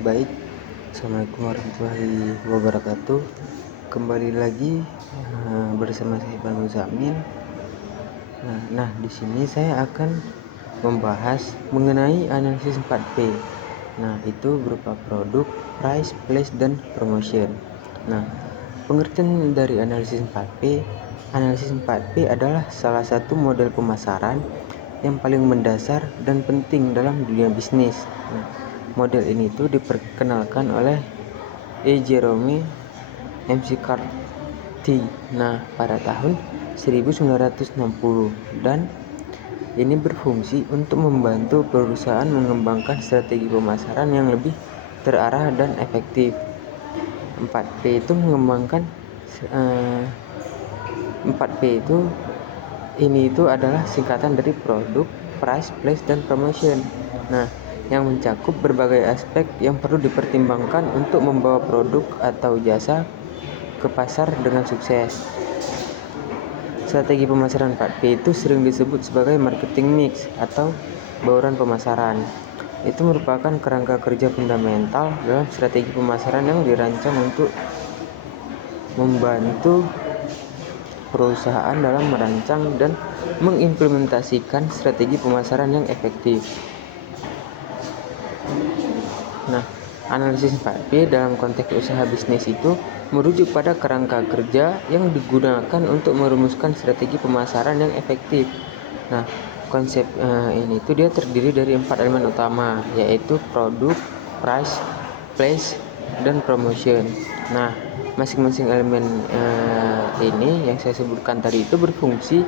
Baik, Assalamualaikum warahmatullahi wabarakatuh. Kembali lagi bersama saya Iqbal Muzamin. Nah, di sini saya akan membahas mengenai analisis 4P. Nah, itu berupa produk, price, place, dan promotion. Nah, pengertian dari analisis 4P. Analisis 4P adalah salah satu model pemasaran yang paling mendasar dan penting dalam dunia bisnis. Nah, model ini tuh diperkenalkan oleh Jerome McCarthy pada tahun 1960, dan ini berfungsi untuk membantu perusahaan mengembangkan strategi pemasaran yang lebih terarah dan efektif. 4P itu mengembangkan 4P itu adalah singkatan dari produk, price, place, dan promotion. Nah, yang mencakup berbagai aspek yang perlu dipertimbangkan untuk membawa produk atau jasa ke pasar dengan sukses. Strategi pemasaran 4P itu sering disebut sebagai marketing mix atau bauran pemasaran. Itu merupakan kerangka kerja fundamental dalam strategi pemasaran yang dirancang untuk membantu perusahaan dalam merancang dan mengimplementasikan strategi pemasaran yang efektif. Nah, analisis 4P dalam konteks usaha bisnis itu merujuk pada kerangka kerja yang digunakan untuk merumuskan strategi pemasaran yang efektif. Nah, konsep ini tuh dia terdiri dari 4 elemen utama, yaitu produk, price, place, dan promotion. Nah, masing-masing elemen ini yang saya sebutkan tadi itu berfungsi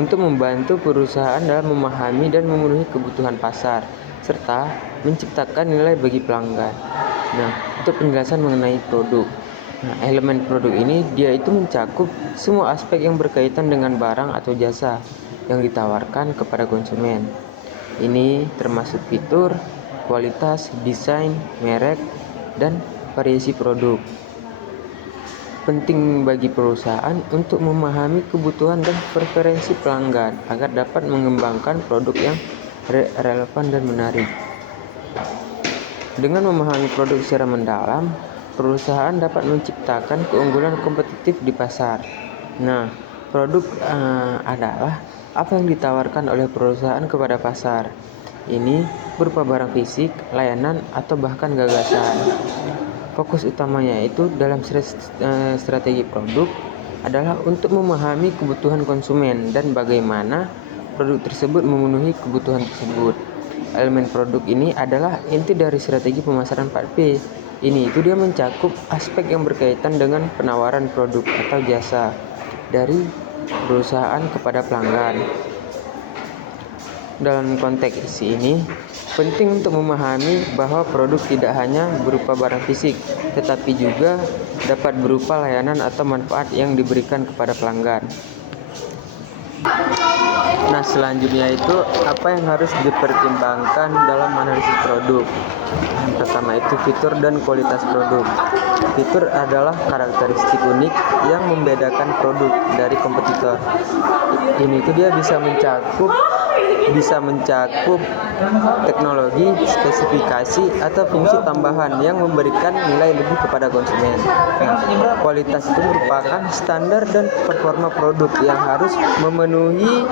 untuk membantu perusahaan dalam memahami dan memenuhi kebutuhan pasar serta menciptakan nilai bagi pelanggan. Nah, untuk penjelasan mengenai produk. Nah, elemen produk ini dia itu mencakup semua aspek yang berkaitan dengan barang atau jasa yang ditawarkan kepada konsumen. Ini termasuk fitur, kualitas, desain, merek, dan variasi produk. Penting bagi perusahaan untuk memahami kebutuhan dan preferensi pelanggan agar dapat mengembangkan produk yang relevan dan menarik. Dengan memahami produk secara mendalam, perusahaan dapat menciptakan keunggulan kompetitif di pasar. Nah, produk adalah apa yang ditawarkan oleh perusahaan kepada pasar. Ini berupa barang fisik, layanan, atau bahkan gagasan. Fokus utamanya itu dalam strategi produk adalah untuk memahami kebutuhan konsumen dan bagaimana produk tersebut memenuhi kebutuhan tersebut. Elemen produk ini adalah inti dari strategi pemasaran 4P. Ini itu dia mencakup aspek yang berkaitan dengan penawaran produk atau jasa dari perusahaan kepada pelanggan. Dalam konteks ini, penting untuk memahami bahwa produk tidak hanya berupa barang fisik, tetapi juga dapat berupa layanan atau manfaat yang diberikan kepada pelanggan. Nah, selanjutnya itu apa yang harus dipertimbangkan dalam analisis produk. Yang pertama itu fitur dan kualitas produk. Fitur adalah karakteristik unik yang membedakan produk dari kompetitor. Ini itu dia bisa mencakup teknologi, spesifikasi, atau fungsi tambahan yang memberikan nilai lebih kepada konsumen. Nah, kualitas itu merupakan standar dan performa produk yang harus memenuhi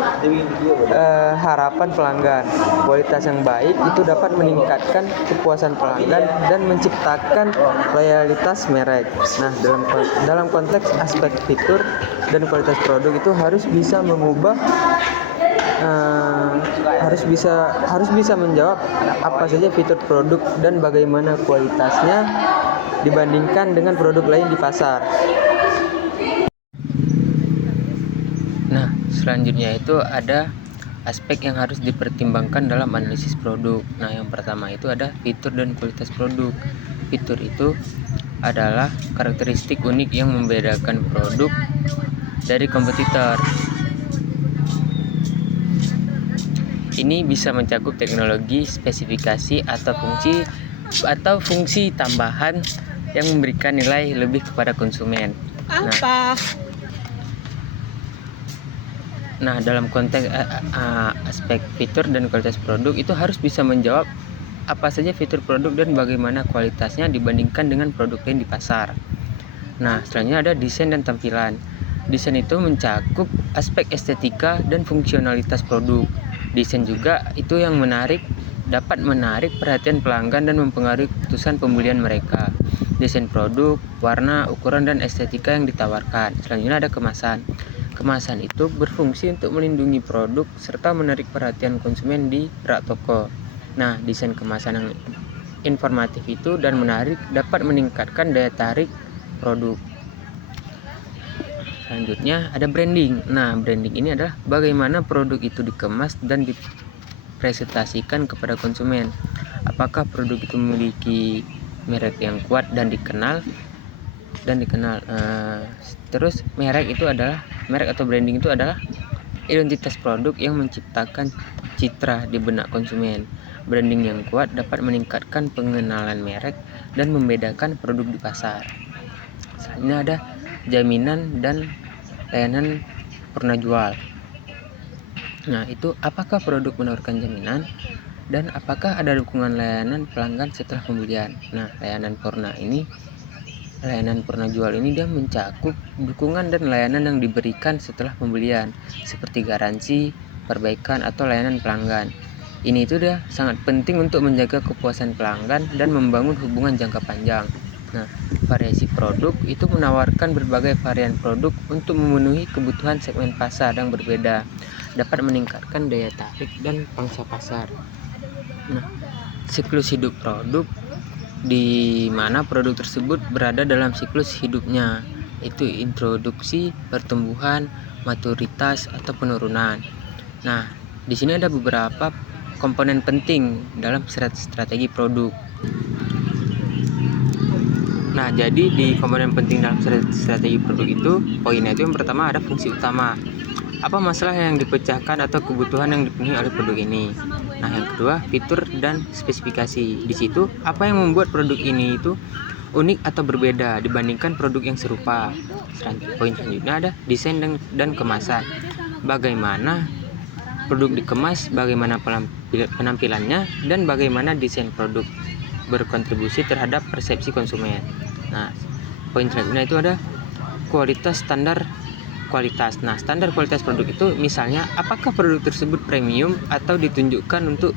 harapan pelanggan. Kualitas yang baik itu dapat meningkatkan kepuasan pelanggan dan menciptakan loyalitas merek. Nah, dalam konteks aspek fitur dan kualitas produk itu harus bisa menjawab apa saja fitur produk dan bagaimana kualitasnya dibandingkan dengan produk lain di pasar. Nah, selanjutnya itu ada aspek yang harus dipertimbangkan dalam analisis produk. Nah, yang pertama itu ada fitur dan kualitas produk. Fitur itu adalah karakteristik unik yang membedakan produk dari kompetitor. Ini bisa mencakup teknologi, spesifikasi, atau fungsi tambahan yang memberikan nilai lebih kepada konsumen. Nah, dalam konteks aspek fitur dan kualitas produk itu harus bisa menjawab apa saja fitur produk dan bagaimana kualitasnya dibandingkan dengan produk lain di pasar. Nah, selanjutnya ada desain dan tampilan. Desain itu mencakup aspek estetika dan fungsionalitas produk. Desain juga itu yang dapat menarik perhatian pelanggan dan mempengaruhi keputusan pembelian mereka. Desain produk, warna, ukuran, dan estetika yang ditawarkan. Selanjutnya ada kemasan. Kemasan itu berfungsi untuk melindungi produk serta menarik perhatian konsumen di rak toko. Nah, desain kemasan yang informatif itu dan menarik dapat meningkatkan daya tarik produk. Selanjutnya ada branding. Nah, branding ini adalah bagaimana produk itu dikemas dan dipresentasikan kepada konsumen. Apakah produk itu memiliki merek yang kuat dan dikenal. Terus merek atau branding itu adalah identitas produk yang menciptakan citra di benak konsumen. Branding yang kuat dapat meningkatkan pengenalan merek dan membedakan produk di pasar. Selanjutnya ada jaminan dan layanan purna jual. Nah, itu apakah produk menawarkan jaminan dan apakah ada dukungan layanan pelanggan setelah pembelian. Nah, layanan purna jual ini dia mencakup dukungan dan layanan yang diberikan setelah pembelian seperti garansi, perbaikan atau layanan pelanggan. Ini itu dia sangat penting untuk menjaga kepuasan pelanggan dan membangun hubungan jangka panjang. Nah, variasi produk itu menawarkan berbagai varian produk untuk memenuhi kebutuhan segmen pasar yang berbeda, dapat meningkatkan daya tarik dan pangsa pasar. Nah, siklus hidup produk di mana produk tersebut berada dalam siklus hidupnya, itu introduksi, pertumbuhan, maturitas atau penurunan. Nah, di sini ada beberapa komponen penting dalam strategi produk. Nah, jadi di komponen penting dalam strategi produk itu, poinnya itu yang pertama ada fungsi utama. Apa masalah yang dipecahkan atau kebutuhan yang dipenuhi oleh produk ini? Nah, yang kedua, fitur dan spesifikasi. Di situ, apa yang membuat produk ini itu unik atau berbeda dibandingkan produk yang serupa. Poin selanjutnya ada desain dan kemasan. Bagaimana produk dikemas, bagaimana penampilannya, dan bagaimana desain produk berkontribusi terhadap persepsi konsumen. Nah, poin selanjutnya itu ada standar kualitas. Nah, standar kualitas produk itu misalnya apakah produk tersebut premium atau ditunjukkan untuk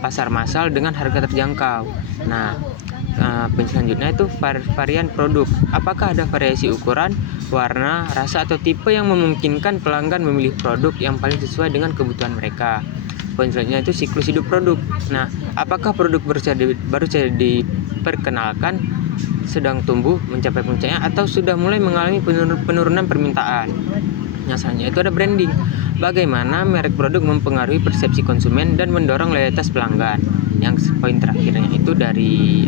pasar massal dengan harga terjangkau. Nah, poin selanjutnya itu varian produk. Apakah ada variasi ukuran, warna, rasa atau tipe yang memungkinkan pelanggan memilih produk yang paling sesuai dengan kebutuhan mereka. Poin selanjutnya itu siklus hidup produk. Nah, apakah produk baru saja diperkenalkan, sedang tumbuh mencapai puncaknya, atau sudah mulai mengalami penurunan permintaan. Nah, selanjutnya itu ada branding. Bagaimana merek produk mempengaruhi persepsi konsumen dan mendorong loyalitas pelanggan. Yang poin terakhirnya itu dari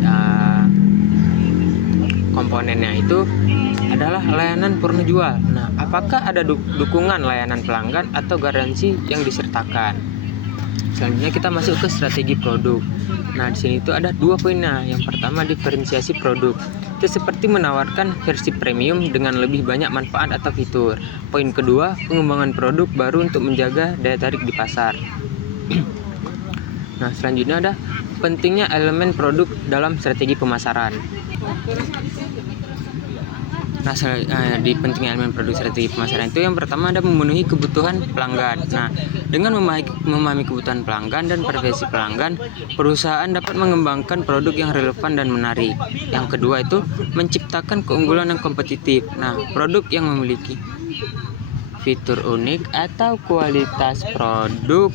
komponennya itu adalah layanan purna jual. Nah, apakah ada dukungan layanan pelanggan atau garansi yang disertakan? Selanjutnya kita masuk ke strategi produk. Nah, di sini itu ada 2 poinnya. Yang pertama, diferensiasi produk. Itu seperti menawarkan versi premium dengan lebih banyak manfaat atau fitur. Poin kedua, pengembangan produk baru untuk menjaga daya tarik di pasar. Nah, selanjutnya ada pentingnya elemen produk dalam strategi pemasaran. Nah, di pentingnya elemen produk strategi pemasaran itu yang pertama ada memenuhi kebutuhan pelanggan. Nah, dengan memahami kebutuhan pelanggan dan preferensi pelanggan, perusahaan dapat mengembangkan produk yang relevan dan menarik. Yang kedua itu menciptakan keunggulan yang kompetitif. Nah, produk yang memiliki fitur unik atau kualitas produk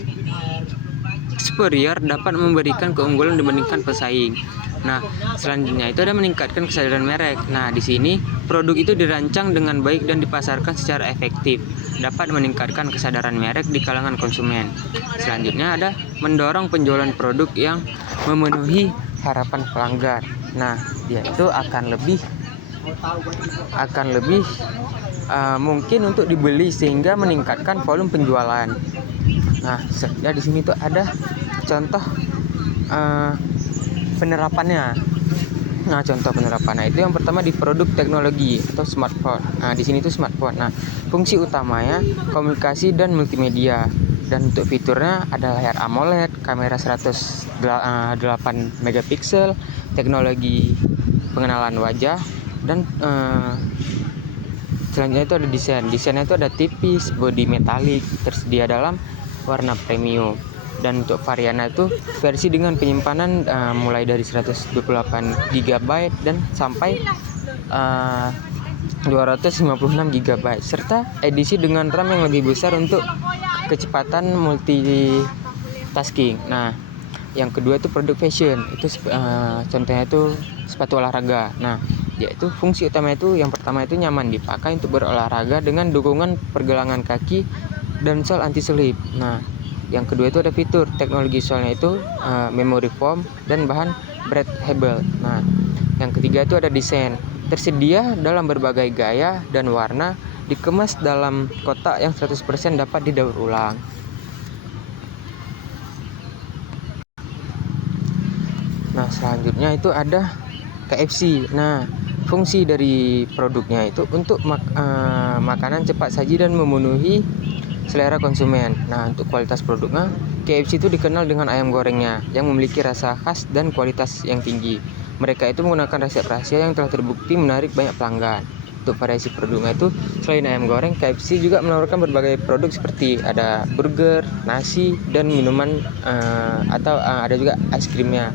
superior dapat memberikan keunggulan dibandingkan pesaing. Nah, selanjutnya itu ada meningkatkan kesadaran merek. Nah, di sini produk itu dirancang dengan baik dan dipasarkan secara efektif, dapat meningkatkan kesadaran merek di kalangan konsumen. Selanjutnya ada mendorong penjualan produk yang memenuhi harapan pelanggan. Nah, dia itu akan lebih mungkin untuk dibeli sehingga meningkatkan volume penjualan. Nah, di sini tuh ada contoh penerapannya. Nah, contoh penerapannya itu yang pertama di produk teknologi atau smartphone. Nah, di sini tuh smartphone. Nah, fungsi utamanya komunikasi dan multimedia. Dan untuk fiturnya ada layar AMOLED, kamera 108 megapiksel, teknologi pengenalan wajah, dan selanjutnya itu ada desain. Desainnya itu ada tipis, bodi metalik, tersedia dalam warna premium. Dan untuk variannya itu versi dengan penyimpanan mulai dari 128 GB dan sampai 256 GB, serta edisi dengan RAM yang lebih besar untuk kecepatan multitasking. Nah, yang kedua itu produk fashion. Itu contohnya itu sepatu olahraga. Nah, yaitu fungsi utama itu yang pertama itu nyaman dipakai untuk berolahraga dengan dukungan pergelangan kaki dan sol anti selip. Nah, yang kedua itu ada fitur teknologi solnya itu memory foam dan bahan breathable. Nah, yang ketiga itu ada desain. Tersedia dalam berbagai gaya dan warna, dikemas dalam kotak yang 100% dapat didaur ulang. Nah, selanjutnya itu ada KFC. Nah, fungsi dari produknya itu untuk makanan cepat saji dan memenuhi selera konsumen. Nah, untuk kualitas produknya, KFC itu dikenal dengan ayam gorengnya yang memiliki rasa khas dan kualitas yang tinggi. Mereka itu menggunakan resep rahasia yang telah terbukti menarik banyak pelanggan. Untuk variasi produknya itu, selain ayam goreng, KFC juga menawarkan berbagai produk seperti ada burger, nasi, dan minuman atau ada juga es krimnya.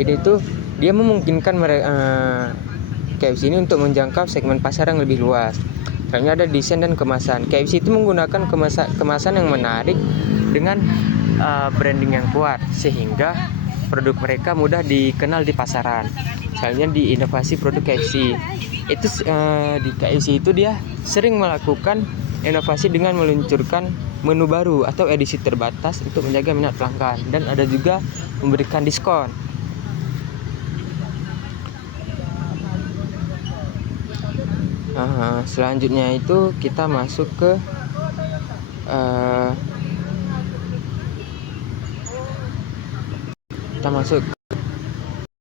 Ini tuh dia memungkinkan KFC ini untuk menjangkau segmen pasar yang lebih luas. Selanjutnya ada desain dan kemasan. KFC itu menggunakan kemasan yang menarik dengan branding yang kuat sehingga produk mereka mudah dikenal di pasaran. Selanjutnya di inovasi produk KFC. Itu di KFC itu dia sering melakukan inovasi dengan meluncurkan menu baru atau edisi terbatas untuk menjaga minat pelanggan, dan ada juga memberikan diskon. Selanjutnya itu kita masuk ke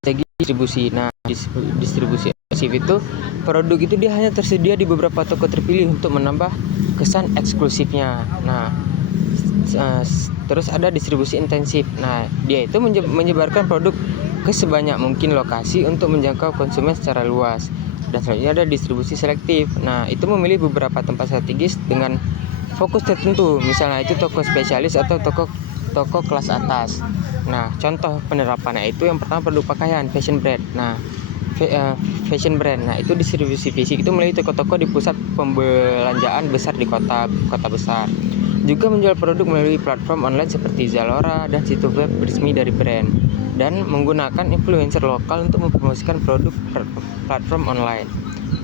strategi distribusi. Nah, distribusi eksklusif itu produk itu dia hanya tersedia di beberapa toko terpilih untuk menambah kesan eksklusifnya. Nah, terus ada distribusi intensif. Nah, dia itu menyebarkan produk ke sebanyak mungkin lokasi untuk menjangkau konsumen secara luas. Dan selanjutnya ada distribusi selektif. Nah, itu memilih beberapa tempat strategis dengan fokus tertentu, misalnya itu toko spesialis atau toko kelas atas. Nah, contoh penerapannya itu yang pertama produk pakaian, fashion brand. Nah, fashion brand. Nah, itu distribusi fisik itu melalui toko-toko di pusat pembelanjaan besar di kota besar. Juga menjual produk melalui platform online seperti Zalora dan situs web resmi dari brand, dan menggunakan influencer lokal untuk mempromosikan produk platform online.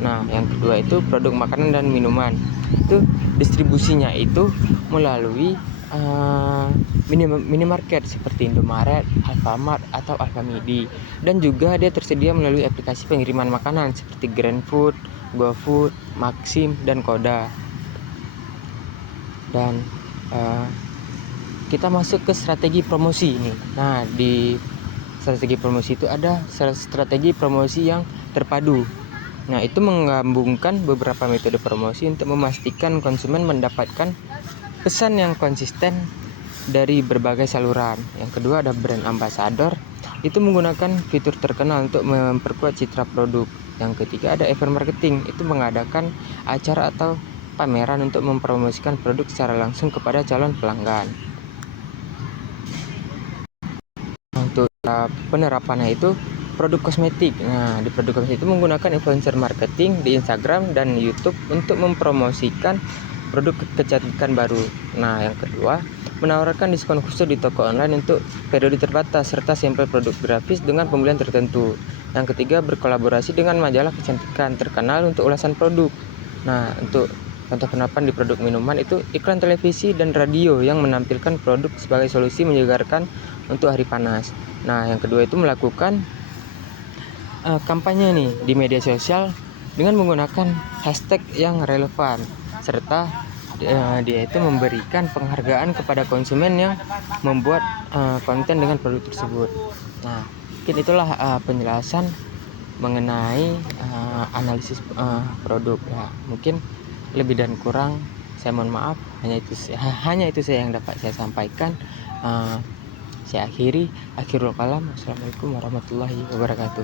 Nah, yang kedua itu produk makanan dan minuman. Itu distribusinya itu melalui minimarket seperti Indomaret, Alfamart atau Alfamidi, dan juga dia tersedia melalui aplikasi pengiriman makanan seperti GrandFood, GoFood, Maxim, dan Koda. Dan kita masuk ke strategi promosi ini. Nah, di strategi promosi itu ada strategi promosi yang terpadu. Nah, itu menggabungkan beberapa metode promosi untuk memastikan konsumen mendapatkan pesan yang konsisten dari berbagai saluran. Yang kedua ada brand ambassador. Itu menggunakan fitur terkenal untuk memperkuat citra produk. Yang ketiga ada event marketing. Itu mengadakan acara atau pameran untuk mempromosikan produk secara langsung kepada calon pelanggan. Untuk penerapannya itu produk kosmetik. Nah, di produk kosmetik itu menggunakan influencer marketing di Instagram dan YouTube untuk mempromosikan produk kecantikan baru. Nah, yang kedua, menawarkan diskon khusus di toko online untuk periode terbatas serta sampel produk grafis dengan pembelian tertentu. Yang ketiga, berkolaborasi dengan majalah kecantikan terkenal untuk ulasan produk. Nah, untuk contoh penerapan di produk minuman itu iklan televisi dan radio yang menampilkan produk sebagai solusi menyegarkan untuk hari panas. Nah, yang kedua itu melakukan kampanye nih di media sosial dengan menggunakan hashtag yang relevan, serta dia itu memberikan penghargaan kepada konsumen yang membuat konten dengan produk tersebut. Nah, mungkin itulah penjelasan mengenai analisis produk ya. Mungkin lebih dan kurang Saya mohon maaf, hanya itu saya yang dapat saya sampaikan. Saya akhiri, akhirul kalam. Assalamualaikum warahmatullahi wabarakatuh.